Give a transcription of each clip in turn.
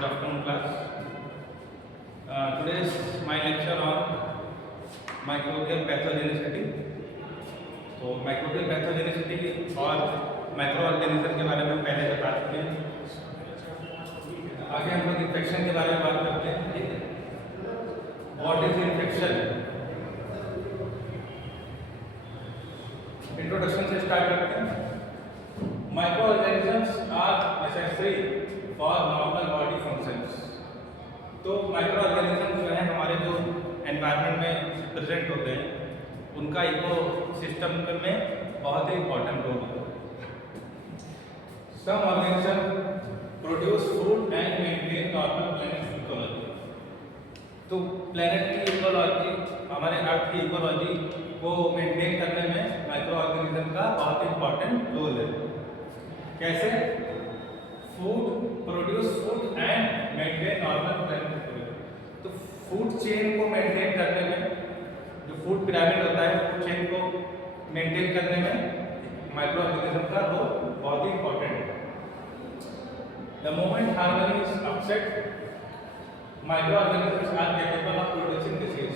Good afternoon, class. Today is my lecture on microbial pathogenicity. तो microbial pathogenicity और micro organism के बारे में पहले बता चुके हैं। आगे हम लोग इन्फेक्शन के बारे में बात करते हैं। ठीक है, व्हाट इज इन्फेक्शन? इंट्रोडक्शन से स्टार्ट करते हैं। Micro organisms are necessary for normal body functions. तो माइक्रो ऑर्गेनिज्म जो है हमारे जो एनवायरनमेंट में प्रेजेंट होते हैं उनका इको सिस्टम में बहुत ही इंपॉर्टेंट रोल होता है। Some organism produce food and maintain normal planet ecology. तो प्लैनेट की इकोलॉजी, हमारे अर्थ की इकोलॉजी को मेंटेन करने में माइक्रो ऑर्गेनिज्म का बहुत इंपॉर्टेंट रोल है। कैसे? Food produce food and maintain normal planet ecology. तो फूड चेन को मेंटेन करने में, जो फूड पिरामिड होता है, फूड चेन को मेंटेन करने में माइक्रो ऑर्गेनिज्म का रोल बहुत ही इंपॉर्टेंट है। The moment harmony is upset, micro organisms are capable of producing disease.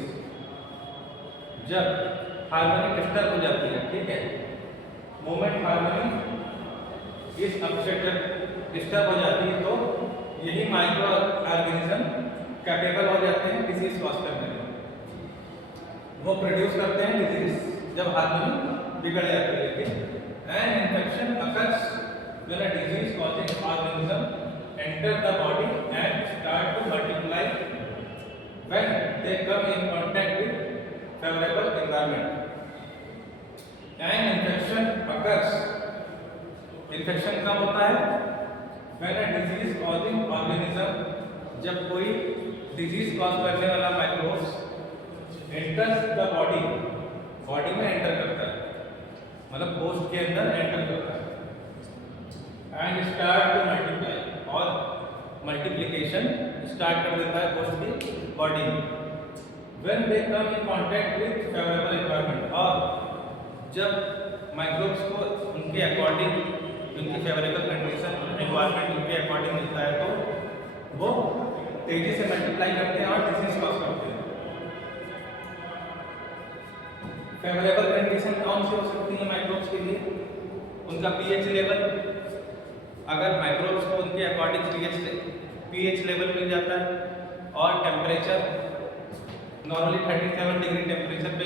जब हार्मनी डिस्टर्ब हो जाती है, ठीक है, moment harmony is upset disturb हो जाती है, तो यही माइक्रो ऑर्गेनिज्म कैपेबल हो जाते हैं डिसीज कॉज करने में। वो प्रोड्यूस करते हैं डिजीज जब हार्मनी बिगड़ जाती है। And infection occurs when a disease causing organism enter the body and start to multiply when they come in contact with favorable environment. And infection occurs, infection कब होता है? when a disease causing organism, जब कोई disease cause करने वाला microbes enters the body, body में enter करता है, मतलब host के अंदर enter करता है, and start to multiply, और मल्टीप्लिकेशन स्टार्ट कर देता है होस्ट की बॉडी में। When they come in contact with favourable environment, और जब माइक्रोब्स को उनके अकॉर्डिंग, उनकी फेवरेबल कंडीशन एनवायरनमेंट उनके अकॉर्डिंग मिलता है, तो वो तेजी से मल्टीप्लाई करते हैं और डिसीज कॉज करते हैं। फेवरेबल कंडीशन कौन सी हो सकती है माइक्रोब्स के लिए? उनका पीएच लेवल, अगर माइक्रोब्स को उनके अकॉर्डिंग पीएच लेवल मिल जाता है, और टेम्परेचर नॉर्मली 37 डिग्री टेम्परेचर पे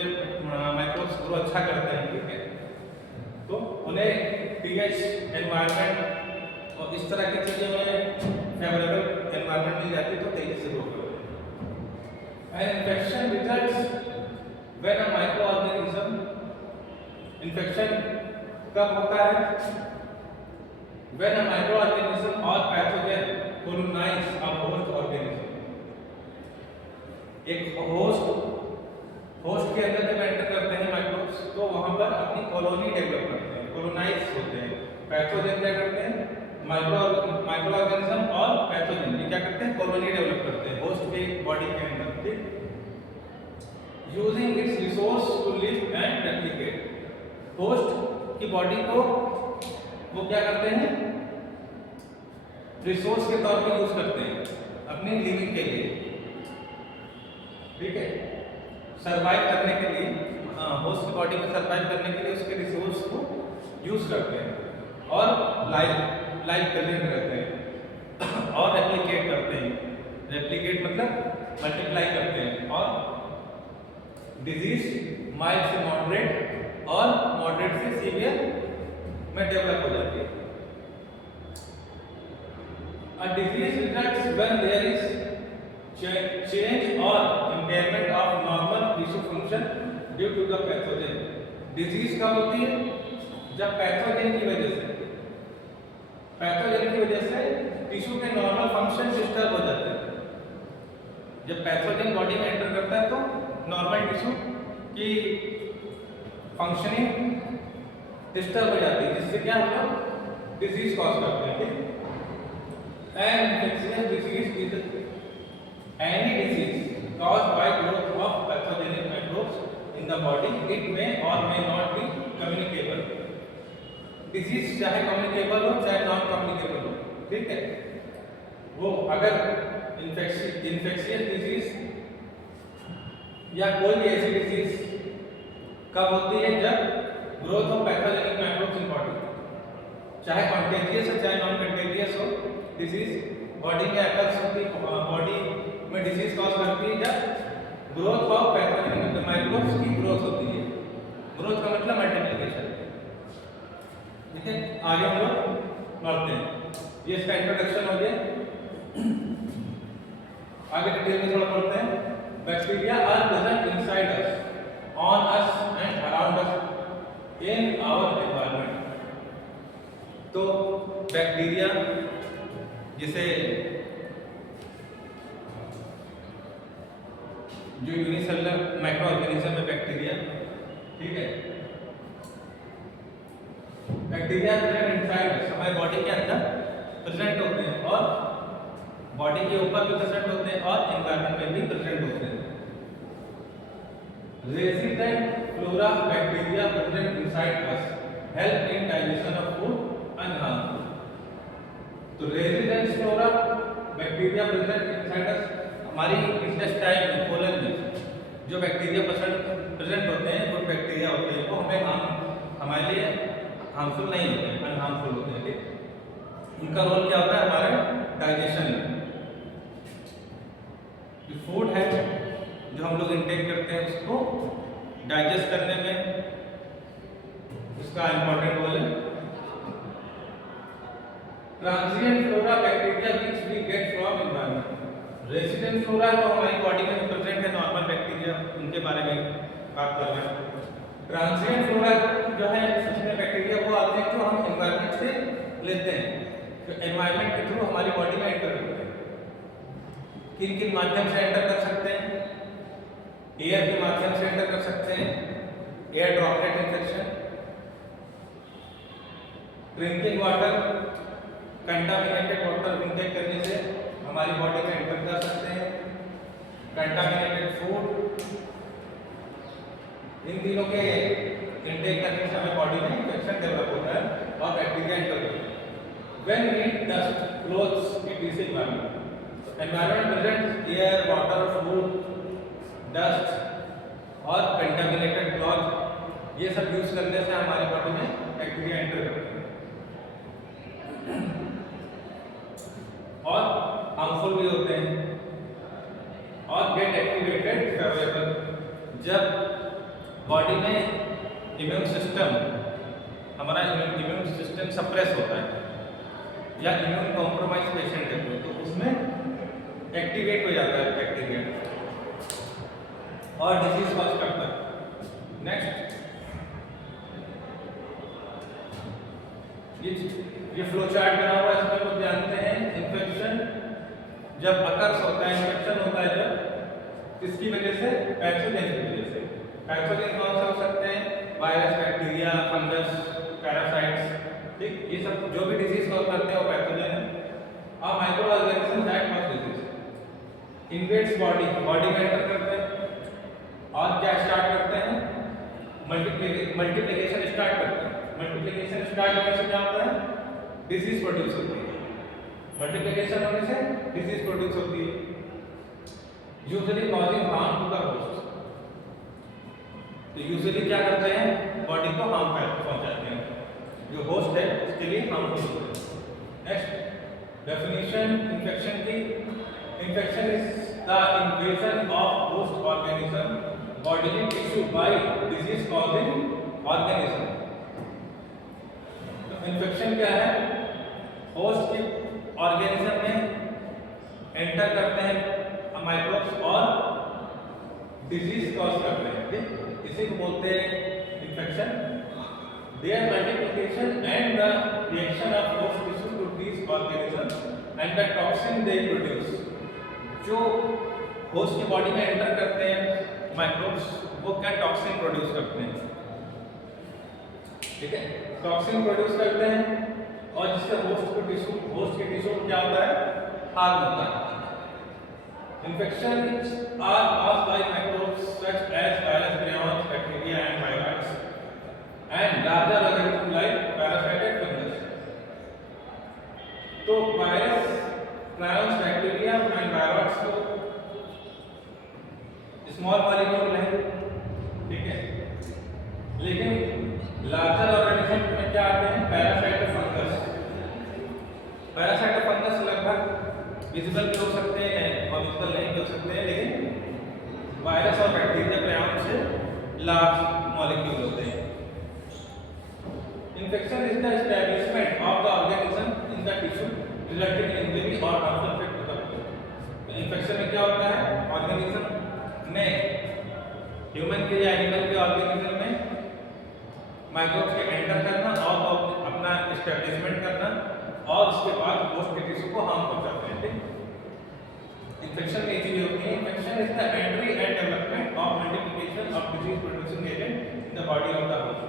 माइक्रोब्स ग्रो अच्छा करते हैं, ठीक है, तो उन्हें पीएच एनवायरनमेंट और इस तरह की चीज़ें उन्हें फेवरेबल एनवायरनमेंट मिल जाती है तो तेजी से ग्रो करते हैं। And infection results when a micro organism, infection कब होता है? when a microorganism or pathogen colonize a host organism। एक होस्ट के अंदर जब एंटर करते हैं माइक्रोब्स, तो वहां पर अपनी कॉलोनी डेवलप करते हैं, कोलोनाइज होते हैं। पैथोजन क्या करते हैं? माइक्रो ऑर्गेनिज्म और पैथोजन ये क्या करते हैं? कॉलोनी डेवलप करते हैं होस्ट के बॉडी के अंदर, ठीक, using its resource to live and replicate. Host की बॉडी को वो क्या करते हैं? रिसोर्स के तौर पे यूज करते हैं अपनी लिविंग के लिए, ठीक है, सरवाइव करने के लिए, होस्ट की बॉडी में सरवाइव करने के लिए उसके रिसोर्स को यूज करते हैं, और लाइफ प्रेजेंट रहते हैं और रेप्लिकेट करते हैं। रेप्लिकेट मतलब मल्टीप्लाई करते हैं, और डिजीज माइल्ड से मॉडरेट और मॉडरेट से सीवियर में डेवलप हो जाती है। A disease results when there is change or impairment of normal tissue function due to the pathogen। Disease कब होती है? जब पैथोजन की वजह से टिश्यू के नॉर्मल फंक्शन डिस्टर्ब हो जाते हैं। जब पैथोजन बॉडी में एंटर करता है तो नॉर्मल टिश्यू की फंक्शनिंग डिस्टर्ब हो जाती है, जिससे क्या होगा? डिजीज कॉज करते हैं। And infectious disease is any disease caused by growth of pathogenic microbes in the body. It may or may not be communicable. Disease चाहे कम्युनिकेबल हो चाहे नॉन कम्युनिकेबल हो, ठीक है, वो अगर इन्फेक्शियस डिजीज या कोई भी ऐसी डिजीज कब होती है, जब growth of pathogenic microbes in body, चाहे कॉन्टेजियस हो चाहे नॉन कंटेजियस हो, डिजीज बॉडी में अटैक्स होती है, बॉडी में डिजीज कॉज करती है जब ग्रोथ ऑफ पैथोजेनिक माइक्रोब्स की ग्रोथ होती है। ग्रोथ का मतलब मल्टीप्लिकेशन। ठीक है, आगे हम लोग बढ़ते हैं। ये इसका इंट्रोडक्शन हो गया। आगे डिटेल में थोड़ा पढ़ते हैं। Bacteria are present inside us, on us and around us in our environment. तो बैक्टीरिया जिसे जो यूनिसेलुलर माइक्रो ऑर्गेनिज्म है बैक्टीरिया, ठीक है, बैक्टीरिया प्रेजेंट इनसाइड अस, हमारे बॉडी के अंदर प्रेजेंट होते हैं और बॉडी के ऊपर भी प्रेजेंट होते हैं और एनवायरनमेंट में भी प्रेजेंट होते हैं। Resident flora bacteria present inside us help in digestion of food and harmful. तो resident flora bacteria present inside us, हमारी इंटेस्टाइन में, कोलन में जो बैक्टीरिया प्रेजेंट होते हैं, गुड बैक्टीरिया होते हैं, वो हमें हमारे लिए हार्मफुल नहीं होते हैं, अनहार्मफुल होते हैं। उनका रोल क्या होता है हमारे डाइजेशन में। जो फूड है जो हम लोग इंटेक करते हैं उसको डाइजेस्ट करने में इसका इंपॉर्टेंट रोल है। Transient flora bacteria which we get from environment. Resident flora तो हमारी बॉडी में प्रेजेंट है, नॉर्मल बैक्टीरिया, उनके बारे में बात कर रहे हैं। ट्रांजिएंट फ्लोरा जो है उसमें बैक्टीरिया वो आते हैं जो हम एनवायरनमेंट से लेते हैं, तो एनवायरनमेंट के थ्रू हमारी बॉडी में एंटर करते हैं। किन किन माध्यम से एंटर कर सकते हैं? एयर के माध्यम से एंटर कर सकते हैं, air droplet infection, drinking water, contaminated water intake करने से हमारी बॉडी में एंटर कर सकते हैं, कंटामिनेटेड फूड, इन तीनों के इंटेक करने से हमें बॉडी में इन्फेक्शन डेवलप होता है और बैक्टीरिया एंटर करते हैं। When we eat dust, clothes, it is environment. Environment presents air, water, food, dust और contaminated cloth, ये सब यूज करने से हमारे बॉडी में बैक्टीरिया एंटर करते हैं और हार्मफुल भी होते हैं और गेट एक्टिवेटेड फेवरेबल। जब बॉडी में इम्यून सिस्टम, हमारा इम्यून सिस्टम सप्रेस होता है या इम्यून कॉम्प्रोमाइज पेशेंट है तो उसमें एक्टिवेट हो जाता है बैक्टीरिया और डिजीज कॉज करता है। नेक्स्ट, ये फ्लो चार्ट बना हुआ है, इसमें लोग जानते हैं इन्फेक्शन जब अकर्स होता है, इन्फेक्शन होता है जब किसकी वजह से? पैथोजन की वजह से। पैथोजन कौन से हो सकते हैं? वायरस, बैक्टीरिया, फंगस, पैरासाइट्स, ठीक, ये सब जो भी डिजीज कॉज करते हैं वो पैथोजन है। और micro organism that cause disease invades body में एंटर करते हैं और क्या स्टार्ट करते हैं? मल्टीप्लिकेशन स्टार्ट करते हैं। मल्टीप्लिकेशन स्टार्ट होने से क्या होता है? डिजीज प्रोड्यूस होती है। मल्टीप्लिकेशन होने से डिजीज प्रोड्यूस होती है, usually causing harm to the host. तो यूजुअली क्या करते हैं? बॉडी को हार्म पहुंचाते हैं, जो होस्ट है उसके लिए हार्मफुल होते हैं। नेक्स्ट डेफिनेशन इन्फेक्शन की। Infection is the invasion of host organism bodily tissue bye disease causing organism. Infection क्या है? होस्ट की ऑर्गेनिज्म में एंटर करते हैं माइक्रोब्स और डिजीज कॉज करते हैं, ठीक, इसी को बोलते हैं infection. Their multiplication and the reaction of host tissue to these organisms and the toxin they produce. जो होस्ट की बॉडी में एंटर करते हैं माइक्रोब्स, वो क्या टॉक्सिन प्रोड्यूस करते हैं, ठीक है, टॉक्सिन प्रोड्यूस करते हैं और जिससे होस्ट के टिश्यू को क्या होता है? हार्म होता है। Infections are caused by microbes such as virus, prions, bacteria and viruses and larger organisms like parasite and fungus. तो वायरस, प्रायन्स, स्मॉल मॉलिक्यूल है, ठीक है। लेकिन लार्जर ऑर्गेनिज्म में क्या आते हैं, पैरासाइट और फंगस। पैरासाइट और फंगस लगभग विजिबल भी हो सकते हैं और विजिबल नहीं भी हो सकते हैं, लेकिन वायरस और बैक्टीरिया पर्यावरण से लार्ज मॉलिक्यूल होते हैं। Infection is the establishment of the organism in the tissue resulting in injury or harmful effect to the body। Infection में क्या होता है, ऑर्गेनिज्म में, ह्यूमन के या एनिमल के ऑर्गेनिज्म में माइक्रोब्स के एंटर करना और अपना एस्टैब्लिशमेंट करना और उसके बाद होस्ट के टिश्यू को हार्म पहुंचाते हैं, ठीक। इन्फेक्शन में चीजें होती हैं। Infection is the entry and development of multiplication of disease producing agent in the body of the host.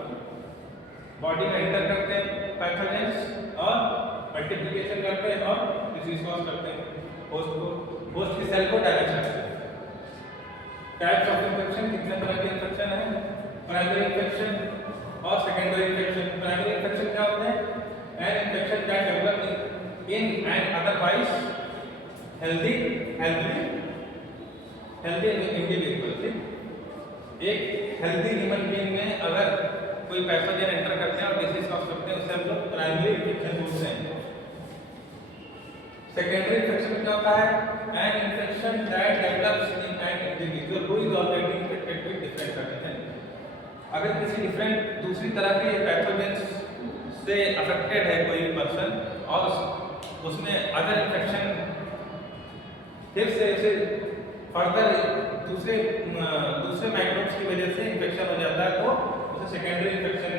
Body में एंटर करते हैं पैथोजेंस और मल्टीप्लिकेशन करते हैं और डिजीज कॉज करते हैं होस्ट को, होस्ट की सेल को डैमेज करते हैं। टाइप्स ऑफ इन्फेक्शन, कितने तरह के इन्फेक्शन हैं, प्राइमरी इन्फेक्शन और सेकेंडरी इन्फेक्शन। प्राइमरी इन्फेक्शन क्या होते हैं, N infection that develop in an otherwise healthy individual. एक हेल्दी ह्यूमन बीइंग में अगर कोई पैथोजन एंटर करते हैं और डिसीज कॉज करते हैं, उसे हम लोग प्राइमरी इन्फेक्शन बोलते हैं। सेकेंडरी इन्फेक्शन क्या होता है, N infection that develops in an individual who is already infected with different pathogen. अगर किसी डिफरेंट दूसरी तरह के पैथोजन से अफेक्टेड है कोई पर्सन और उसमें अदर इन्फेक्शन फिर से उसे फर्दर दूसरे माइक्रोब्स की वजह से इन्फेक्शन हो जाता है, तो सेकेंडरी इन्फेक्शन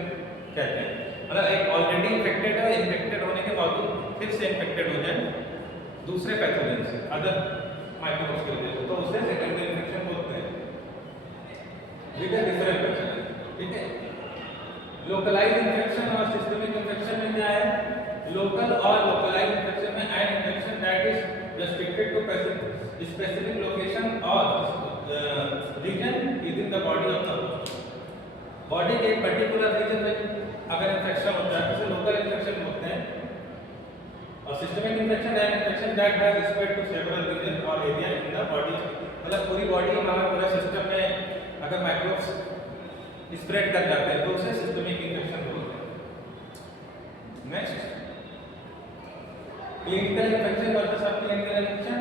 कहते हैं। मतलब एक ऑलरेडी इन्फेक्टेड है, इन्फेक्टेड होने के बावजूद फिर से इन्फेक्टेड हो जाए दूसरे पैथोजन से, अदर माइक्रोब्स की वजह से, तो उसे सेकेंडरी इन्फेक्शन बोलते हैं विद अ डिफरेंट पैथोजन, ठीक है। लोकलाइज इन्फेक्शन और सिस्टमिक इन्फेक्शन में क्या है, लोकल और लोकलाइज इन्फेक्शन में an infection that is restricted to specific location और region within the body of the host. Body के एक पर्टिकुलर रीजन में अगर इन्फेक्शन होता है तो उसे लोकल इन्फेक्शन बोलते हैं। और सिस्टमिक इन्फेक्शन है infection that has spread to several region or area in the body. मतलब पूरी बॉडी हमारे पूरे सिस्टम में अगर माइक्रोब्स स्प्रेड कर जाते हैं तो उसे सिस्टमिक इन्फेक्शन बोलते हैं। नेक्स्ट, क्लिनिकल इन्फेक्शन वर्सेस सब क्लिनिकल इन्फेक्शन।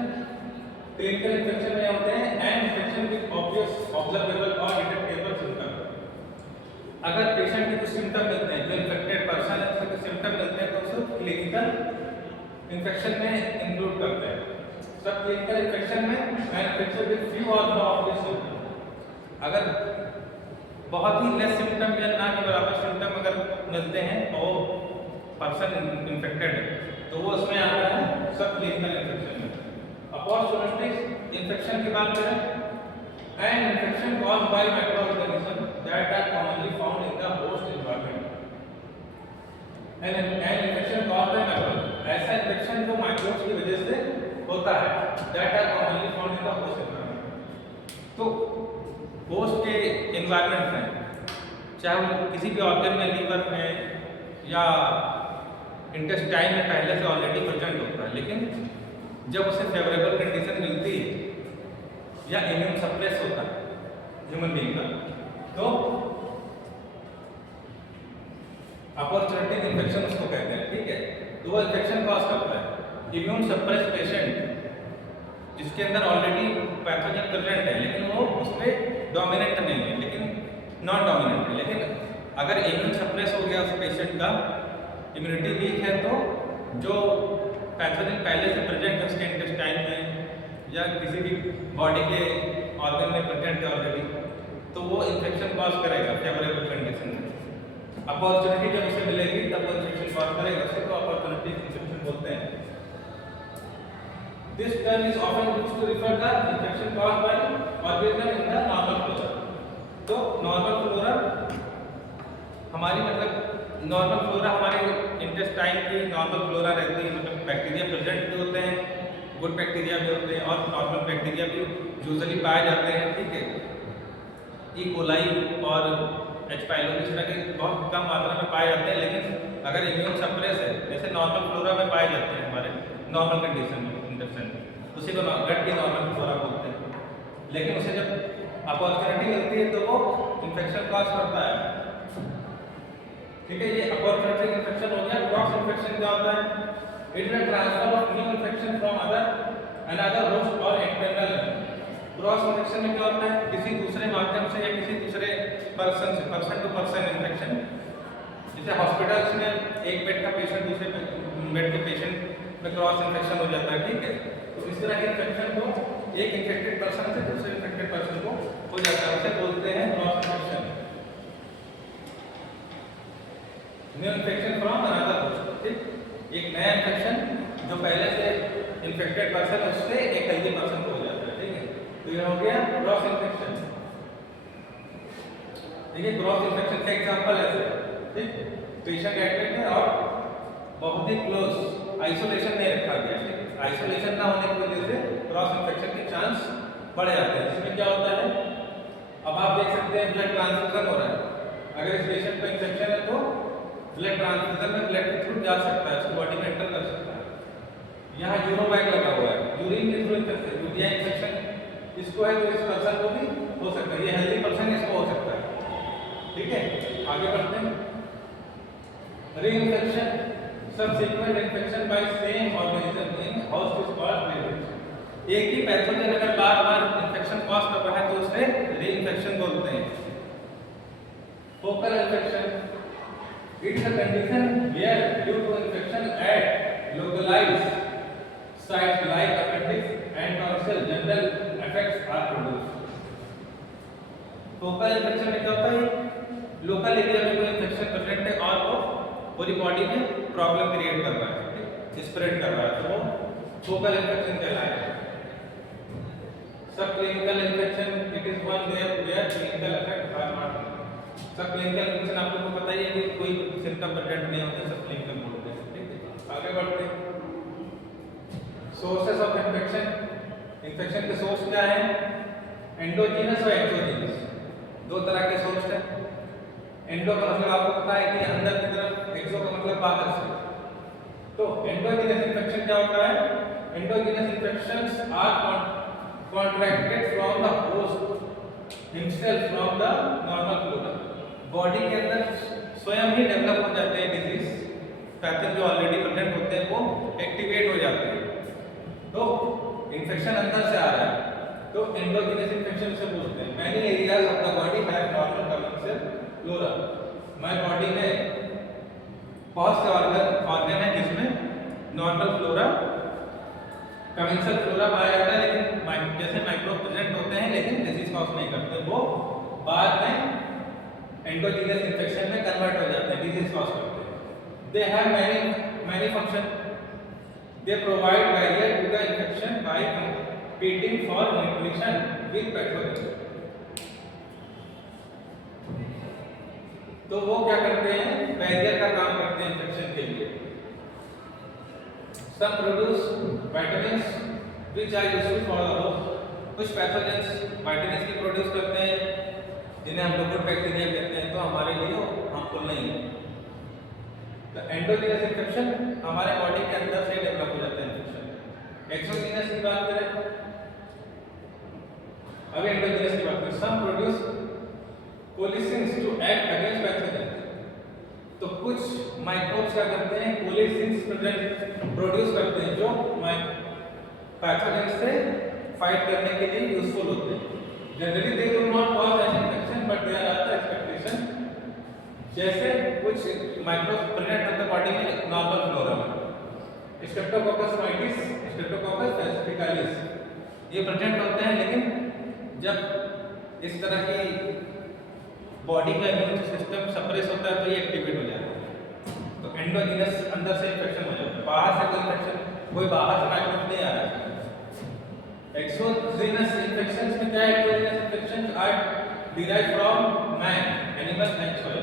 क्लिनिकल इन्फेक्शन में होते हैं an infection with obvious observable और डिटेक्टेबल सिम्टम। अगर पेशेंट के कुछ सिम्टम मिलते हैं, जो इन्फेक्टेड पर्सन है उसके कुछ सिम्टम मिलते हैं, तो उसको क्लिनिकल इन्फेक्शन में इंक्लूड करते हैं। सब क्लिनिकल इन्फेक्शन में इन्फेक्शन विद फ्यू और नो ऑब्वियस सिम्टम। अगर बहुत ही लेस सिम्टम या ना के बराबर सिम्टम अगर मिलते हैं और पर्सन इन्फेक्टेड है तो वो उसमें आता है सब क्लिनिकल इन्फेक्शन में। अपॉर्चुनिस्टिक इन्फेक्शन की बात करें, an infection caused by microorganism that are commonly found in the host environment. An infection caused by microbe, ऐसा इन्फेक्शन जो माइक्रोब्स की वजह से होता है, that are commonly found in the host environment. तो होस्ट के एनवायरनमेंट में, चाहे वो किसी भी ऑर्गन में, लीवर में या इंटेस्टाइन में पहले से ऑलरेडी प्रेजेंट होता है, लेकिन जब उसे फेवरेबल कंडीशन मिलती है या इम्यून सप्रेस होता है ह्यूमन बीइंग का, तो अपॉर्चुनिटी इन्फेक्शन उसको कहते हैं, ठीक है। तो वो इन्फेक्शन कॉज करता है। इम्यून सप्रेस पेशेंट जिसके अंदर ऑलरेडी पैथोजन प्रेजेंट है लेकिन वो उस पर डोमिनेंट नहीं है, लेकिन नॉन डोमिनेंट है, लेकिन अगर इम्यून सप्रेस हो गया उस पेशेंट का, इम्यूनिटी वीक है, तो जो पैथोजन पहले से प्रेजेंट है उसके इंटेस्टाइन में या किसी भी बॉडी के ऑर्गन में प्रेजेंट है ऑलरेडी, तो वो इन्फेक्शन कॉज करेगा फेवरेबल कंडीशन में। अपॉर्चुनिटी जब उसे मिलेगी तब वो इन्फेक्शन कॉज करेगा, उसे तो अपॉर्चुनिटी इन्फेक्शन बोलते हैं। This term is often used to refer the infection caused by organism in the normal flora. तो नॉर्मल फ्लोरा हमारी, मतलब नॉर्मल फ्लोरा हमारे इंटेस्टाइन की नॉर्मल फ्लोरा रहती है, मतलब बैक्टीरिया प्रेजेंट भी होते हैं, गुड बैक्टीरिया भी होते हैं और नॉर्मल बैक्टीरिया भी यूजुअली पाए जाते हैं, ठीक है। ई कोलाई और एच पाइलोरी इस तरह के बहुत कम मात्रा में पाए जाते हैं, लेकिन अगर इम्यून सप्रेस है, जैसे नॉर्मल फ्लोरा में पाए जाते हैं हमारे नॉर्मल कंडीशन में, इंटेस्टाइन में, उसी को गट की नॉर्मल फ्लोरा बोलते हैं। लेकिन उसे जब अपॉर्चुनिटी मिलती है तो वो इन्फेक्शन कॉज करता है। ठीक है, ये अपॉर्चुनिटी इन्फेक्शन हो गया। क्रॉस इन्फेक्शन क्या होता है? It is a transfer of new infection from another host और इंटरनल। क्रॉस इन्फेक्शन में क्या होता है? किसी दूसरे माध्यम से या किसी दूसरे पर्सन से, पर्सन टू पर्सन इन्फेक्शन। जैसे हॉस्पिटल्स में एक बेड का पेशेंट दूसरे बेड के पेशेंट में क्रॉस इन्फेक्शन हो जाता है। ठीक है, तो इस तरह के इन्फेक्शन को एक इन्फेक्टेड पर्सन से दूसरे इन्फेक्टेड पर्सन को हो जाता है, उसे बोलते हैं cross infection. New infection from another host. ठीक, एक नया इन्फेक्शन जो पहले से इन्फेक्टेड पर्सन उससे एक हेल्दी पर्सन को हो जाता है। ठीक है, तो ये हो गया क्रॉस इन्फेक्शन। देखिए क्रॉस इन्फेक्शन का एग्जांपल ऐसे, ठीक, पेशेंट एडमिट है और बहुत ही क्लोज आइसोलेशन नहीं रखा गया है। आइसोलेशन ना होने की वजह से क्रॉस इन्फेक्शन के चांस बढ़ जाते हैं। इसमें क्या होता है, अब आप देख सकते हैं ब्लड ट्रांसफ्यूजन हो रहा है। अगर इस पेशेंट को इन्फेक्शन है तो ब्लड ट्रांसफ्यूजन में ब्लड के थ्रू जा सकता है, उसकी बॉडी में एंटर कर सकता है। यहाँ यूरोबैग लगा हुआ है, यूरिन के थ्रू इन्फेक्शन, यूरिया इन्फेक्शन इसको है तो इस पर्सन को भी हो सकता है। ये हेल्दी पर्सन इसको हो सकता है। ठीक है, आगे बढ़ते हैं। Reinfection, subsequent infection by same organism in host is called reinfection. एक ही पैथोजन अगर बार-बार इन्फेक्शन कॉज कर रहा है तो उसे रीइंफेक्शन बोलते हैं। Focal infection, it is a condition where due to infection at localized sites like appendix and tonsil general effects are produced। Focal infection में क्या होता है? लोकल एरिया में कोई इन्फेक्शन प्रेजेंट है और वो पूरी बॉडी में प्रॉब्लम क्रिएट कर रहा है, स्प्रेड कर रहा है, तो वो फोकल इन्फेक्शन कहलाएगा। Sub clinical infection, it is one where clinical effect are not. Sub clinical infection आप लोगों को पता ही है कि कोई सिम्टम प्रेजेंट नहीं होते, सब क्लिनिकल बोलते हैं। ठीक है, आगे बढ़ते हैं। सोर्सेस ऑफ इन्फेक्शन, इन्फेक्शन के सोर्स क्या है? एंडोजीनस और एक्सोजीनस, दो तरह के सोर्स हैं। एंडो का मतलब आपको पता है कि अंदर की तरफ, एक्सो का मतलब बाहर से। तो एंडोजीनस इन्फेक्शन क्या होता है? Endogenous infections are contracted from the host himself from the normal flora। Body के अंदर स्वयं ही डेवलप हो जाते हैं डिजीज, पैथोजन जो ऑलरेडी प्रेजेंट होते हैं वो एक्टिवेट हो जाते हैं। तो इन्फेक्शन अंदर से आ रहा है तो एंडोजीनस इन्फेक्शन से बोलते हैं। Many areas of the body have normal commensal flora. हमारी बॉडी में बहुत से ऑर्गन है जिसमें नॉर्मल फ्लोरा कमेंसल फ्लोरा पाया जाता है, लेकिन जैसे माइक्रो प्रेजेंट होते हैं लेकिन डिजीज कॉज नहीं करते, वो बाद में एंडोजीनस इन्फेक्शन में कन्वर्ट हो जाते हैं, डिजीज कॉज करते हैं। They have many function, they provide barrier to the infection by competing for nutrition with pathogen. तो वो क्या करते हैं? बैरियर का काम करते हैं इन्फेक्शन के लिए। Some produce vitamins which are useful for the host। कुछ पैथोजेंस विटामिन्स की प्रोड्यूस करते हैं जिन्हें हम लोग गुड बैक्टीरिया कहते हैं, तो हमारे लिए हार्मफुल नहीं है। तो एंडोजीनस इन्फेक्शन हमारे बॉडी के अंदर से डेवलप हो जाता है इन्फेक्शन। एक्सोजीनस की बात करें, अब एंडोजीनस की बात करें। Some produce colicins to act against pathogens. तो कुछ माइक्रोब्स क्या करते हैं? कोलिसिन्स प्रोड्यूस करते हैं जो पैथोजेंस से फाइट करने के लिए यूजफुल होते हैं। Generally they do not cause any infection but there are the expectation. जैसे कुछ माइक्रोब्स प्रेजेंट होते हैं बॉडी में नॉर्मल फ्लोरा में, स्ट्रेप्टोकोकस माइटिस, स्ट्रेप्टोकोकस पैसिफिकालिस, ये प्रेजेंट होते हैं, लेकिन जब इस तरह की बॉडी का इम्यून सिस्टम सप्रेस होता है तो ये एक्टिवेट हो जाता है। तो एंडोजीनस अंदर से इन्फेक्शन हो जाता है, बाहर से कोई इन्फेक्शन, कोई बाहर से माइक्रोब नहीं आ रहा है। एक्सोजीनस इन्फेक्शंस में क्या है? Exogenous infections are derived from man, animal and soil.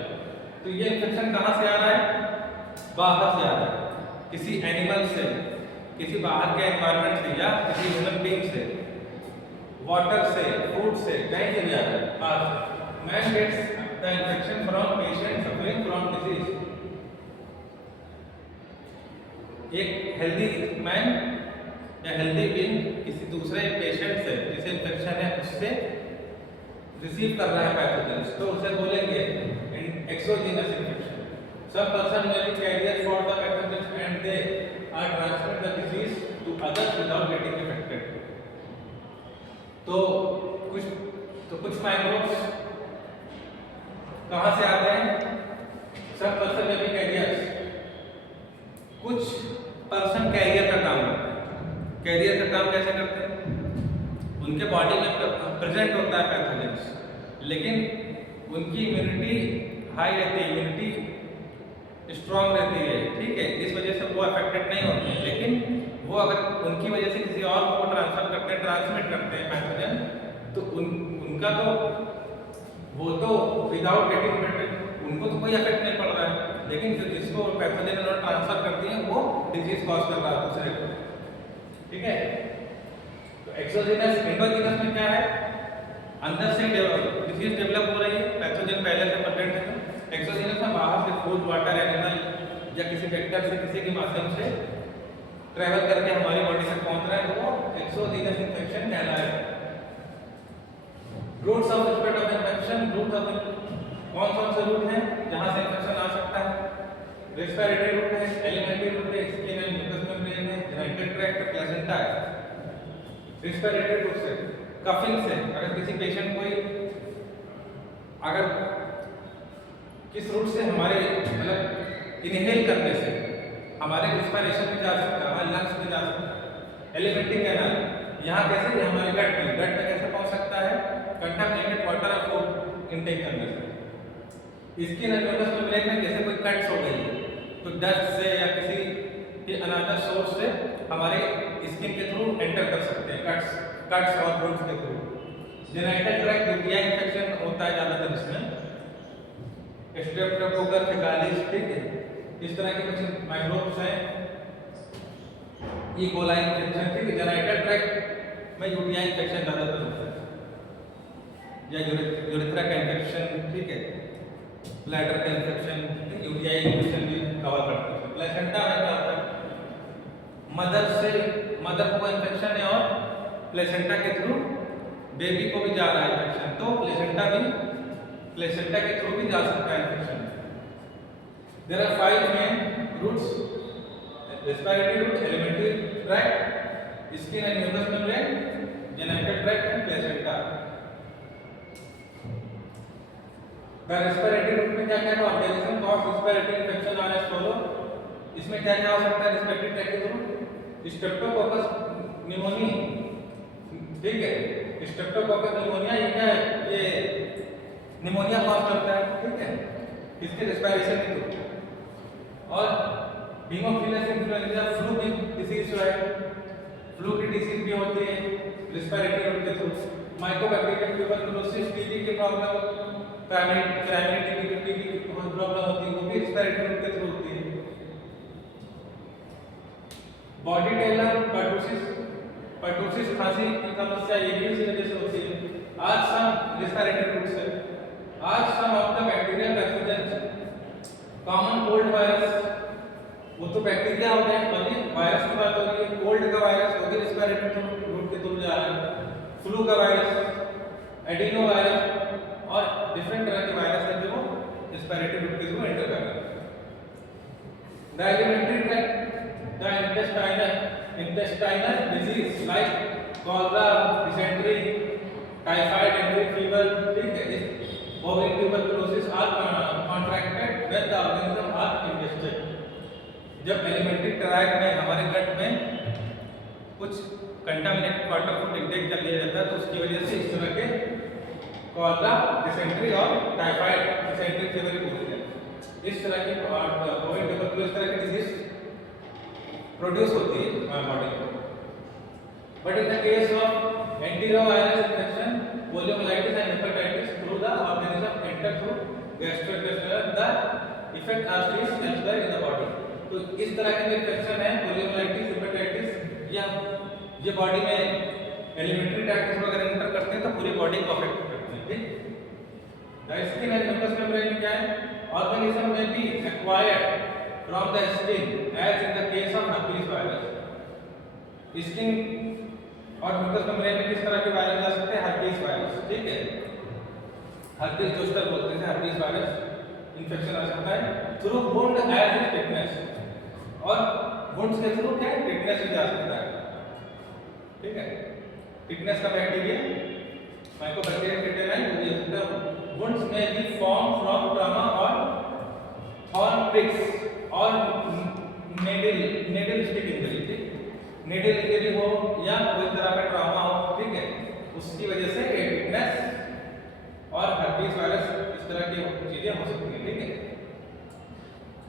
तो ये इन्फेक्शन कहाँ से आ रहा है? बाहर से आ रहा है, किसी एनिमल से, किसी बाहर के एनवायरनमेंट से या किसी ह्यूमन बीइंग से, वाटर से, फूड से, कहीं से भी आ रहा है बाहर से। Man gets the infection from patient suffering from disease। एक हेल्दी मैन या हेल्दी बीइंग किसी दूसरे पेशेंट से जिसे इन्फेक्शन है उससे रिसीव कर रहा है पैथोजेंस, तो उसे बोलेंगे exogenous infection. Some person may be carrier for the pathogens and they are transmit the disease to others without getting affected. तो कुछ माइक्रोब्स कहाँ से आते हैं? सब पर्सन में भी कैरियर्स, कुछ पर्सन कैरियर का काम करते हैं। कैरियर का काम कैसे करते हैं? उनके बॉडी में प्रेजेंट होता है पैथोजेंस, लेकिन उनकी इम्यूनिटी हाई रहती है, इम्यूनिटी स्ट्रांग रहती है, ठीक है, इस वजह से वो अफेक्टेड नहीं होते हैं। लेकिन वो अगर उनकी वजह से किसी और को ट्रांसफर करते हैं, ट्रांसमिट करते हैं पैथोजन, तो उनका तो वो तो विदाउट गेटिंग इफेक्टेड, उनको तो कोई इफेक्ट नहीं पड़ रहा है, लेकिन जो जिसको पैथोजन उन्होंने ट्रांसफर करती है वो डिजीज कॉज कर रहा है दूसरे को, ठीक है। तो एक्सोजीनस, एंडोजीनस में क्या है? अंदर से डिजीज डेवलप हो रही है, पैथोजन पहले से प्रेजेंट है। एक्सोजीनस में बाहर से फूड, वाटर, एनिमल या किसी वेक्टर से, किसी के माध्यम से ट्रैवल करके हमारी बॉडी तक पहुंच रहा है, तो वो एक्सोजीनस इन्फेक्शन कहलाएगा। Routes of spread of infection, route of कौन से रूट हैं जहां से इन्फेक्शन आ सकता है? रेस्पिरेटरी रूट है, एलिमेंट्री रूट है, स्किन एंड म्यूकस मेम्ब्रेन है, जेनिटल ट्रैक्ट, प्लेसेंटा है। रेस्पिरेटरी रूट से, कफिंग से, अगर किसी पेशेंट अगर किस रूट से हमारे मतलब इनहेल करने से हमारे रिस्पिरेशन में जा सकता है, हमारे लंग्स में जा सकता है। एलिमेंट्री कैनाल यहाँ कैसे? हमारे गट में कैसे पहुंच सकता है? कंटामिनेटेड वाटर और फूड इनटेक करने से। स्किन एंड म्यूकस मेम्ब्रेन में जैसे कोई कट्स हो गई तो डस्ट से या किसी अनदर सोर्स से हमारे स्किन के थ्रू एंटर कर सकते हैं, कट्स और ब्रूड्स के through. Genital tract UTI infection होता है ज़्यादातर इसमें, स्ट्रेप्टोकोकस फेकालिस, ठीक है, इस तरह के कुछ माइक्रोब्स हैं। ई कोलाई इन्फेक्शन, ठीक है, जेनिटल ट्रैक्ट में यूटीआई इन्फेक्शन ज़्यादातर होता है, या यूरेथ्रा का इन्फेक्शन, ठीक है, ब्लैडर का इन्फेक्शन, यूटीआई इन्फेक्शन भी कवर करता है। प्लेसेंटा में क्या होता है? मदर को इन्फेक्शन है और प्लेसेंटा के थ्रू बेबी को भी जा रहा है इन्फेक्शन, तो प्लेसेंटा के थ्रू भी जा सकता है infection. There are 5 main routes: respiratory route, alimentary tract, skin and mucus membrane, genital tract and placenta. The respiratory route में क्या क्या है? Organism cause respiratory infection are as follow. इसमें क्या क्या हो सकता है रेस्पिरेटरी ट्रैक्ट के थ्रू? स्ट्रेप्टोकोकस निमोनिया, ठीक है, स्ट्रेप्टोकोकस निमोनिया, ये क्या है? ये निमोनिया कॉज करता है, ठीक है, इसके रेस्पिरेशन के थ्रू। और हीमोफिलस इन्फ्लुएंजा, फ्लू की डिसीज जो है, फ्लू की डिसीज भी होती है रेस्पिरेटरी रूट के थ्रू। माइकोबैक्टीरियम ट्यूबरकुलोसिस, टीबी की प्रॉब्लम, प्राइमरी टीबी की प्रॉब्लम होती है, वो भी रेस्पिरेटरी रूट के थ्रू होती है। बॉडी टेलर पर्टूसिस खांसी की समस्या ये भी इसी वजह से होती है। आज सम रेस्पिरेटरी रूट्स है, आज some of the bacterial pathogens, common cold virus, वो तो बैक्टीरिया हो गए, अभी वायरस की बात हो रही है। कोल्ड का वायरस वो भी रेस्पिरेटरी रूट के थ्रू जा रहा है। फ्लू का वायरस, एडिनो वायरस और डिफरेंट तरह के वायरस है जो रेस्पिरेटरी रूट के थ्रू एंटर कर रहे हैं। The alimentary tract, the intestinal disease like cholera, dysentery, typhoid, dengue fever, ठीक है, bovine tuberculosis are contracted when the organism are ingested। जब एलिमेंट्री ट्रैक्ट में हमारे गट में कुछ कंटामिनेटेड वाटर फूड इंटेक कर लिया जाता है, तो उसकी वजह से इस तरह के कॉलरा, डिसेंट्री और टाइफाइड, डिसेंट्री फीवर होती है। इस तरह की बovine tuberculosis तरह की डिजीज प्रोड्यूस होती है बॉडी में। But in the case of enterovirus infection, poliomyelitis and hepatitis, through the organism enter through gastrointestinal, the effect are still elsewhere in the body. तो इस तरह के इन्फेक्शन है पोलियोमाइलाइटिस, हेपेटाइटिस, या ये बॉडी में एलिमेंट्री ट्रैक्ट अगर एंटर करते हैं तो पूरी बॉडी को अफेक्ट करते हैं, ठीक। The skin and mucus membrane क्या है? ऑर्गेनिज्म में be acquired from the skin as in the case of herpes virus। Skin और म्यूकस मेम्ब्रेन में किस तरह के वायरस जा सकते हैं? herpes वायरस, ठीक है। हर्पीस जोस्टर बोलते हैं, हर्पीस वायरस इन्फेक्शन आ सकता है through wound as in tetanus, और वुंड्स के थ्रू क्या टिटनेस भी जा सकता है। ठीक है, टिटनेस का बैक्टीरिया माइकोबैक्टीरियम टिटेनाई हो सकता है। वुंड्स में बी फॉर्म फ्रॉम ट्रॉमा और थॉर्न प्रिक्स और needle stick injury, needle injury हो या कोई तरह का ट्रॉमा हो, ठीक है, उसकी वजह से टिटनेस और हर्पीस वायरस इस तरह की चीजें हो सकती हैं। ठीक है,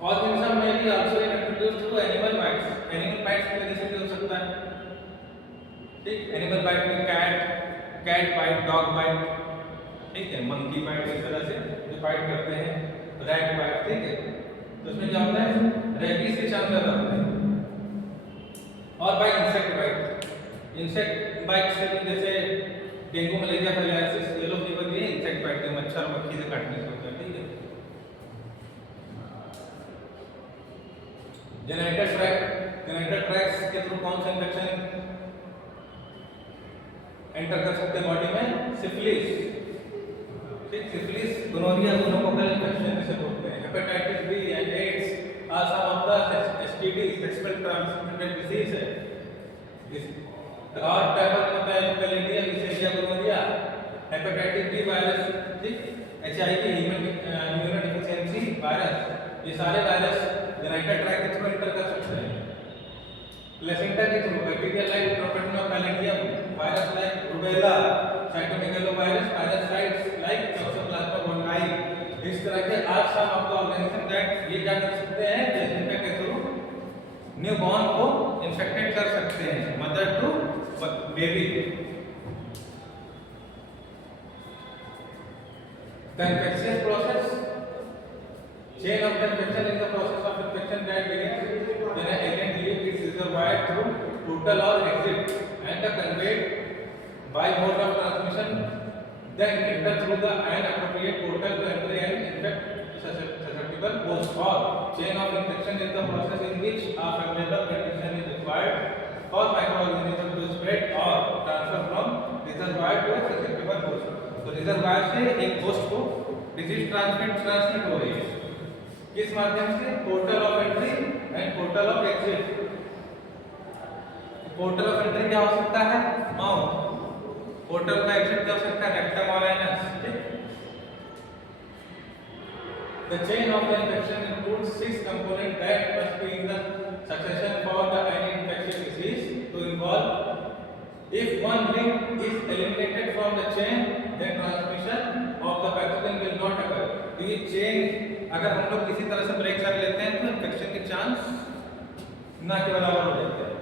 ऑर्गेनिज्म में भी also introduced to animal bites, animal bites की वजह से भी हो सकता है। ठीक, एनिमल बाइट में कैट बाइट, डॉग बाइट, ठीक है, मंकी बाइट, इस तरह से जो बाइट करते हैं, रैट बाइट, ठीक है, तो उसमें क्या होता है रेबीज के चांस ज्यादा होते हैं। और बाय इंसेक्ट बाइट से भी जैसे डेंगू, मलेरिया, फिलाइसिस, येलो फीवर, ये इंसेक्ट बाइट के मच्छर मक्खी से काटने से होता है। ठीक है, जेनिटल ट्रैक्ट के थ्रू कौन सा इंफेक्शन एंटर कर सकते हैं बॉडी में? सिफिलिस, ठीक, सिफिलिस, गोनोरिया, गोनोकोकल इन्फेक्शन जिसे बोलते हैं, hepatitis B and AIDS are some of the STD, sexual transmitted disease है। और टाइप होता है chlamydia, neisseria, gonorrhoea, hepatitis B virus, ठीक, एचआईवी, ह्यूमन डिफिशियंसी वायरस, ये सारे वायरस जेनिटल ट्रैक्ट के थ्रू एंटर कर सकते हैं। प्लेसेंटा के through bacteria like treponema pallidum, virus like rubella, cytomegalovirus, parasites like toxoplasma gondii, इस तरह के are some of the organism that ये क्या कर सकते हैं, प्लेसेंटा के थ्रू न्यूबॉर्न को इंफेक्टेड कर सकते हैं, mother to baby. The infectious process, chain of the infection is the process of infection that begins when an agent leaves its reservoir through total or exit and the conveyed by mode of transmission, then enter through the an appropriate portal to enter and infect susceptible host. Or chain of infection is the process in which a favorable condition is required for microorganism to spread or transfer from reservoir to a susceptible host. तो reservoir से एक host को disease transmit हो रही है, किस माध्यम से? Portal of entry and portal of exit. Portal of entry क्या हो सकता है? माउथ। पोर्टल का एग्जिट क्या हो सकता है? रेक्टम और anus. The chain of the infection includes 6 components that must be in the succession for the any infectious disease to involve. If one link is eliminated from the chain, then transmission of the pathogen will not occur. तो ये chain अगर हम लोग किसी तरह से break कर लेते हैं तो इन्फेक्शन के चांस ना के बराबर हो जाते हैं।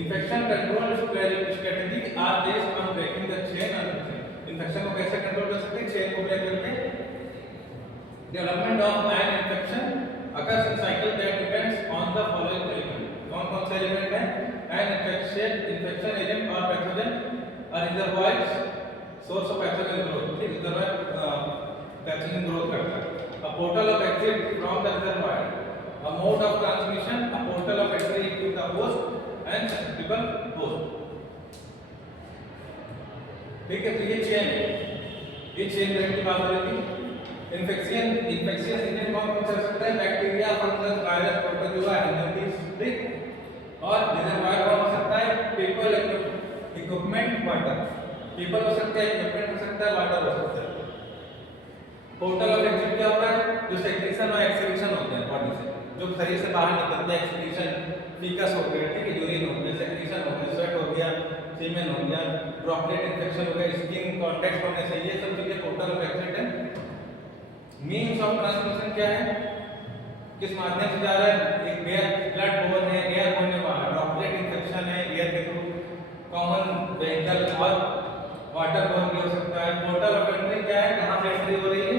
Infection control strategy are based on breaking the chain of infection. Infection को कैसे कंट्रोल कर सकते हैं? चेन को ब्रेक करके। Development of an infection occurs in cycle that depends on the following element. कौन-कौन से एलिमेंट हैं? An infection agent or pathogen, a reservoir, source of pathogen growth, ठीक, reservoir pathogen growth करता है, a portal of exit from the reservoir, a mode of transmission, a portal of entry to the host and susceptible host। ठीक है, तो ये chain है, ये chain break की बात हो रही थी। इन्फेक्शियस एजेंट कौन कौन से सकता है? Bacteria, fungus, virus, protozoa, enzymes, ठीक। और रिजर्वायर कौन हो सकता है? People, equipment, water. पीपल हो सकता है, इक्विपमेंट हो सकता है, वाटर हो सकता है। पोर्टल ऑफ एग्जिट क्या होता है? जो सेक्रेशन और एक्सक्रीशन होते हैं बॉडी से, जो शरीर से बाहर निकलता है, एक्सक्रीशन, फीकस हो गया, ठीक है, यूरिन हो गया, सेक्रेशन हो गया, स्वेट हो गया, सीमेन हो गया, ड्रॉपलेट इन्फेक्शन हो गया, स्किन कांटेक्ट होने से, ये सब चीजें पोर्टल ऑफ एग्जिट है। मीन्स ऑफ ट्रांसमिशन क्या है? किस माध्यम से जा रहा है? एक एयर, ब्लड बोर्न है, एयर बोर्न वाला, ड्रॉपलेट इन्फेक्शन है एयर के थ्रू, कॉमन व्हीकल और वाटर बोर्न भी हो सकता है। पोर्टल ऑफ एंट्री क्या है? कहां से एंट्री हो रही है?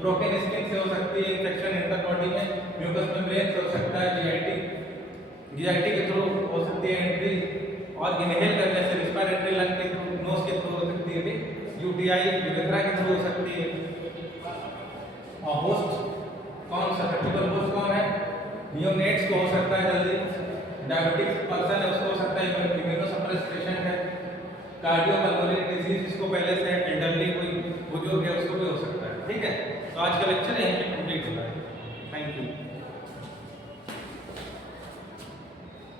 ब्रोकन स्किन से हो सकती है इन्फेक्शन, इंटर बॉडी में म्यूकस मेम्ब्रेन से हो सकता है, जीआईटी के थ्रू हो सकती है एंट्री, और इनहेल करने से रेस्पिरेटरी लंग के थ्रू, नोज के थ्रू हो सकती है, यूटीआई यूरेथ्रा के थ्रू हो सकती है। और होस्ट कौन सा? ससेप्टिबल होस्ट कौन है? नियोनेट्स को हो सकता है जल्दी, डायबिटिक पर्सन है उसको हो सकता है, इम्यूनोसप्रेस पेशेंट है, कार्डियोपल्मोनरी डिजीज जिसको पहले से एल्डरली कोई बुजुर्ग है उसको ठीक है। तो आज का लेक्चर यहीं पे कंप्लीट होता है।